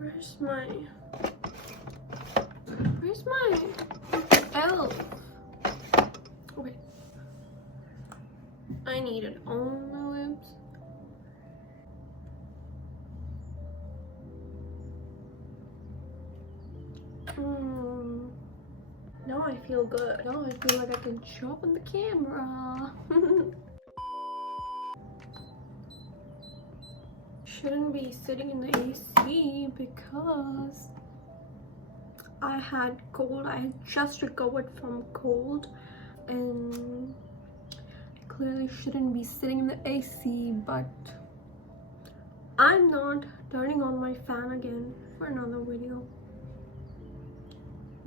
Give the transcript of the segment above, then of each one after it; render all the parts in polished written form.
Where's my elf? Okay. I need it on my lips. Now I feel good. Now I feel like I can show up on the camera. Shouldn't be sitting in the AC because I had cold. I had just recovered from cold and I clearly shouldn't be sitting in the AC, but I'm not turning on my fan again for another video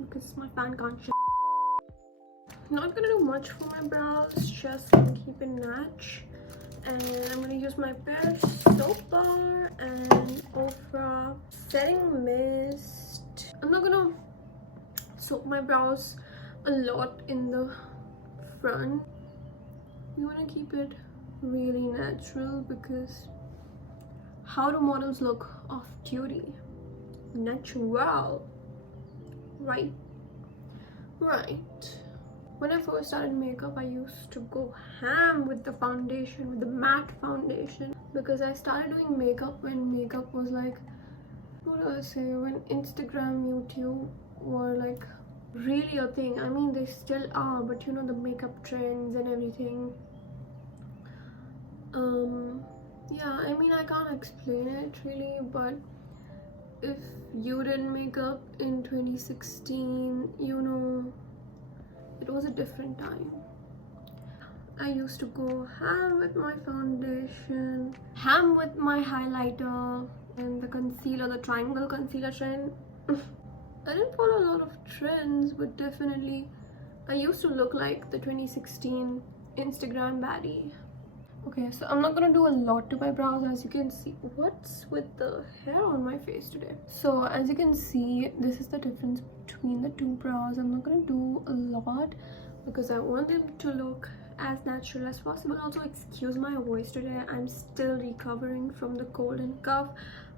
because my fan can't shut. Not gonna do much for my brows, just keep it natch. And I'm gonna use my Bare Soap Bar and Ofra Setting Mist. I'm not gonna soap my brows a lot in the front. You wanna keep it really natural because how do models look off duty? Natural, right? Right. When I first started makeup, I used to go ham with the foundation, with the matte foundation, because I started doing makeup when makeup was like, what do I say, when Instagram, YouTube were like really a thing. I mean, they still are, but you know, the makeup trends and everything. Yeah, I mean, I can't explain it really, but if you did makeup in 2016, you know, it was a different time. I used to go ham with my foundation, ham with my highlighter, and the concealer, the triangle concealer trend. I didn't follow a lot of trends, but definitely I used to look like the 2016 Instagram baddie. Okay, so I'm not gonna do a lot to my brows. As you can see, what's with the hair on my face today? So as you can see, this is the difference between the two brows. I'm not gonna do a lot because I want them to look as natural as possible. Also, excuse my voice today, I'm still recovering from the cold and cough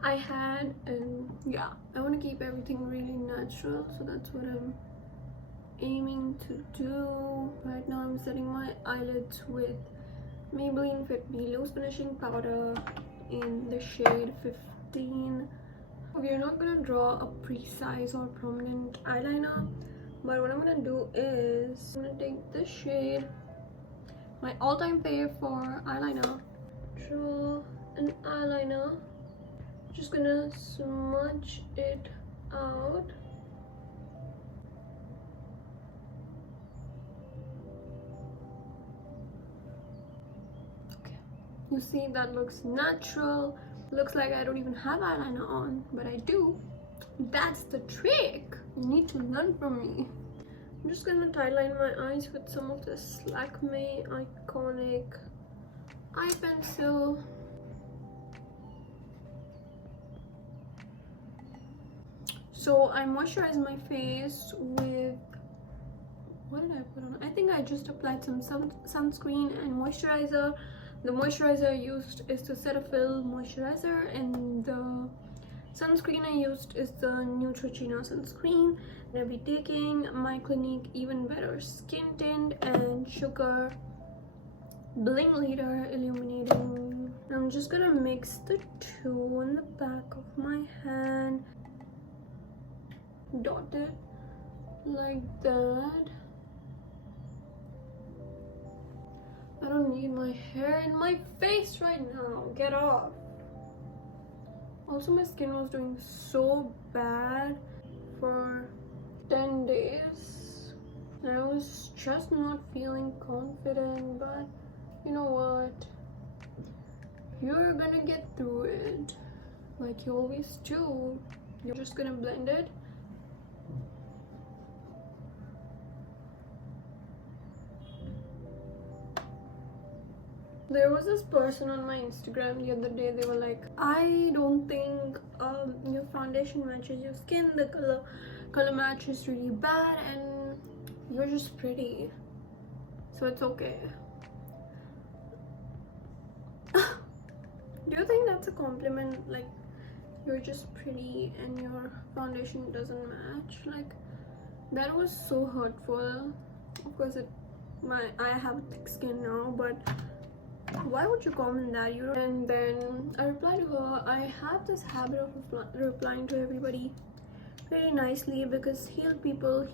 I had, and yeah, I want to keep everything really natural, so that's what I'm aiming to do. Right now I'm setting my eyelids with Maybelline Fit Loose Finishing Powder in the shade 15. We are not gonna draw a precise or prominent eyeliner, but what I'm gonna do is I'm gonna take this shade, my all-time fave for eyeliner, draw an eyeliner, just gonna smudge it out. You see, that looks natural. Looks like I don't even have eyeliner on, but I do. That's the trick. You need to learn from me. I'm just gonna tightline my eyes with some of this Lakme Iconic eye pencil. So I moisturize my face with, what did I put on? I think I just applied some sunscreen and moisturizer. The moisturizer I used is the Cetaphil moisturizer, and the sunscreen I used is the Neutrogena sunscreen. And I'll be taking my Clinique Even Better Skin Tint and Sugar Bling Leader Illuminating. I'm just gonna mix the two on the back of my hand, dot it like that. I don't need my hair in my face right now. Get off. Also, my skin was doing so bad for 10 days. I was just not feeling confident, but you know what? You're gonna get through it like you always do. You're just gonna blend it. There was this person on my Instagram the other day. They were like, I don't think your foundation matches your skin. The color match is really bad, and you're just pretty, so it's okay. Do you think that's a compliment? Like, you're just pretty and your foundation doesn't match. Like, that was so hurtful. Of course I have thick skin now, but why would you comment that? And then I replied to her. I have this habit of replying to everybody very nicely because heal people.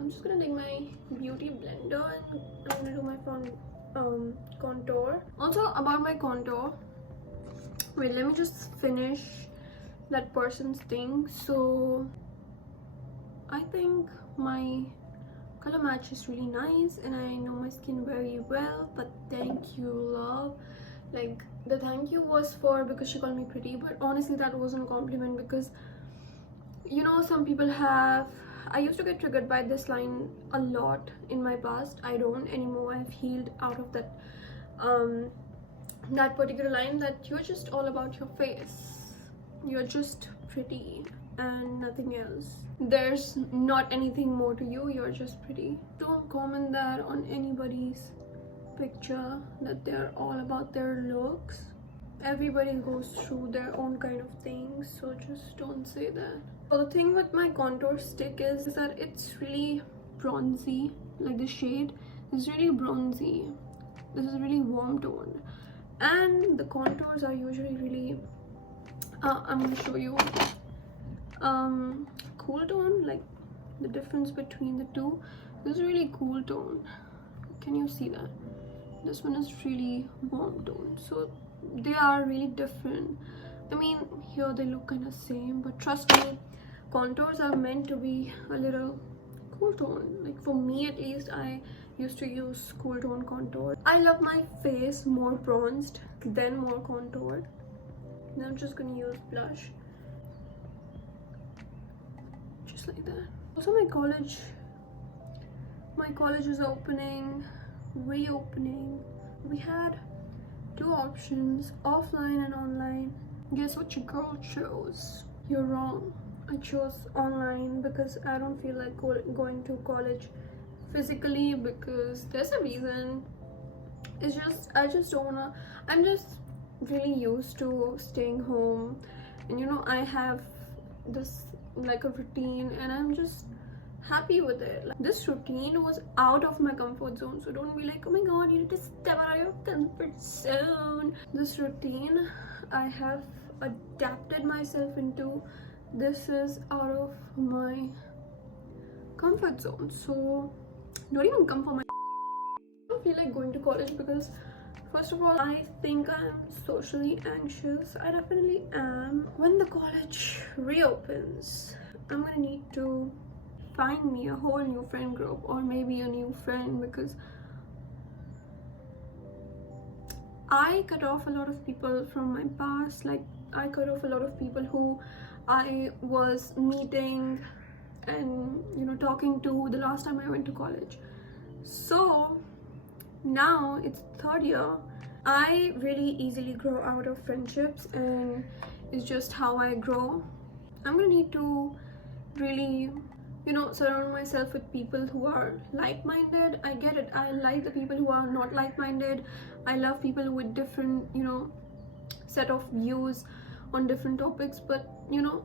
I'm just gonna take my beauty blender and I'm gonna do my contour. Also, about my contour, wait, let me just finish that person's thing. So I think my color match is really nice and I know my skin very well, but thank you, love. Like, the thank you was for because she called me pretty, but honestly that wasn't a compliment because, you know, some people have, I used to get triggered by this line a lot in my past. I don't anymore. I've healed out of that that particular line, that you're just all about your face, you're just pretty and nothing else. There's not anything more to you, you're just pretty. Don't comment that on anybody's picture, that they're all about their looks. Everybody goes through their own kind of things, so just don't say that. Well, the thing with my contour stick is that it's really bronzy. Like, the shade is really bronzy. This is really warm toned, and the contours are usually really I'm gonna show you cool tone. Like, the difference between the two, this is really cool tone. Can you see that? This one is really warm tone, so they are really different. I mean, here they look kind of same, but trust me, contours are meant to be a little cool tone. Like, for me at least, I used to use cool tone contour. I love my face more bronzed than more contoured. Now I'm just gonna use blush, just like that. Also, my college is reopening. We had two options, offline and online. Guess what your girl chose? You're wrong. I chose online because I don't feel like going to college physically, because there's a reason. It's just, I just don't wanna. I'm just really used to staying home, and you know, I have this like a routine and I'm just happy with it. Like, this routine was out of my comfort zone, so don't be like, oh my god, you need to step out of your comfort zone. This routine I have adapted myself into. This is out of my comfort zone, so don't even come for my. I don't feel like going to college because, first of all, I think I'm socially anxious. I definitely am. When the college reopens, I'm gonna need to find me a whole new friend group, or maybe a new friend, because I cut off a lot of people from my past. Like, I cut off a lot of people who I was meeting and, you know, talking to the last time I went to college. So now it's third year. I really easily grow out of friendships, and it's just how I grow. I'm gonna need to really, you know, surround myself with people who are like-minded. I get it, I like the people who are not like-minded. I love people with different, you know, set of views on different topics, but, you know,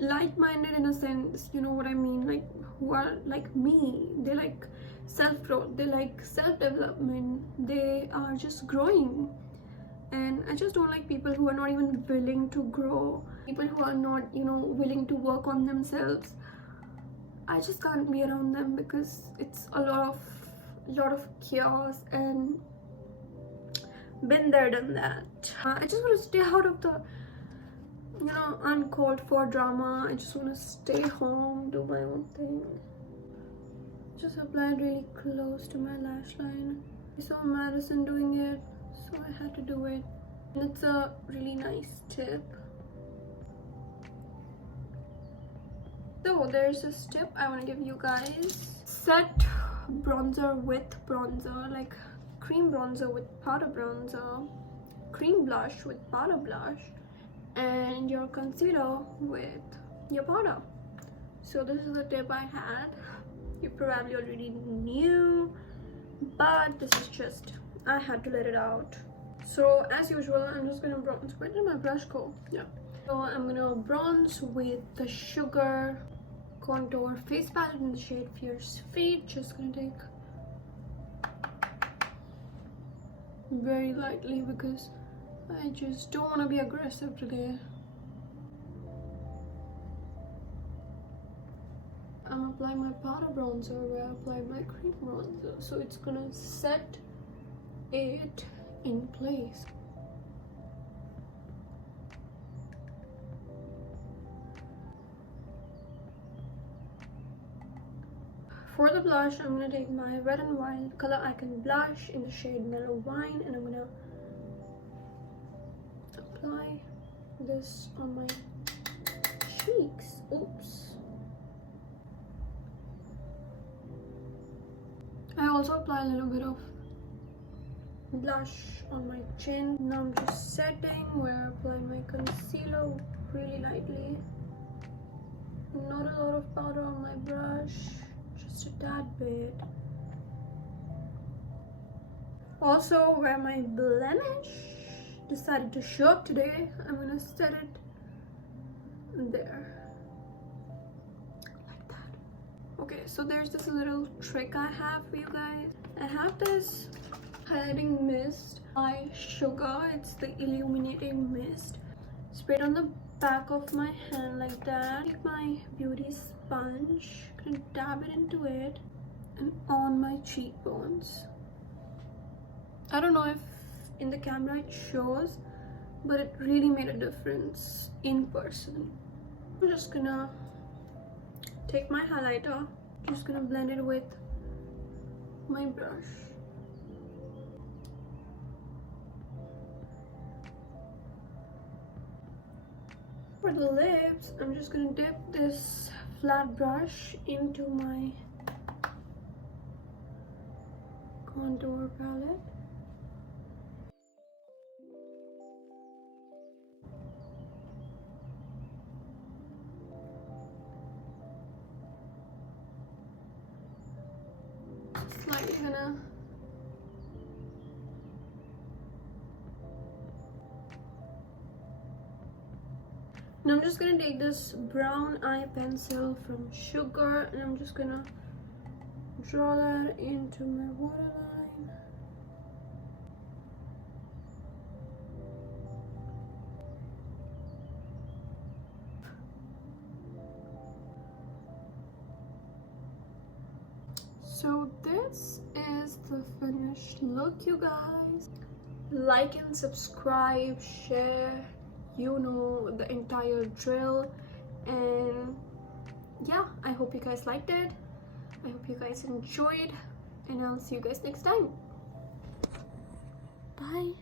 like-minded in a sense, you know what I mean, like, who are like me. They like self-growth, they like self-development, they are just growing. And I just don't like people who are not even willing to grow, people who are not, you know, willing to work on themselves. I just can't be around them because it's a lot of chaos, and been there, done that. I just want to stay out of the, you know, uncalled for drama. I just want to stay home, do my own thing. Just applied really close to my lash line. I saw Madison doing it, so I had to do it. And it's a really nice tip. So there's this tip I want to give you guys. Set bronzer with bronzer, like cream bronzer with powder bronzer, cream blush with powder blush, and your concealer with your powder. So this is the tip I had. You probably already knew, but this is just, I had to let it out. So as usual, I'm just gonna bronze. Where did my brush go? Yeah. So I'm gonna bronze with the Sugar Contour Face Palette in the shade Fierce Feet. Just gonna take very lightly because I just don't want to be aggressive today. I'm applying my powder bronzer where I applied my cream bronzer, so it's gonna set it in place. For the blush, I'm gonna take my Wet n Wild Color Icon blush in the shade Mellow Wine, and I'm gonna apply this on my cheeks. Oops. I also apply a little bit of blush on my chin. Now I'm just setting where I apply my concealer really lightly. Not a lot of powder on my brush, just a tad bit. Also, where my blemish decided to show up today, I'm gonna set it there. Like that. Okay, so there's this little trick I have for you guys. I have this highlighting mist by Sugar. It's the illuminating mist. Spray it on the back of my hand like that. Take my beauty sponge, gonna dab it into it and on my cheekbones. I don't know if in the camera it shows, but it really made a difference in person. I'm just gonna take my highlighter, just gonna blend it with my brush. For the lips, I'm just gonna dip this flat brush into my contour palette. Slightly gonna now I'm just gonna take this brown eye pencil from Sugar and I'm just gonna draw that into my waterline. So this is the finished look, you guys. Like and subscribe, share, you know the entire drill. And yeah, I hope you guys liked it. I hope you guys enjoyed, and I'll see you guys next time. Bye.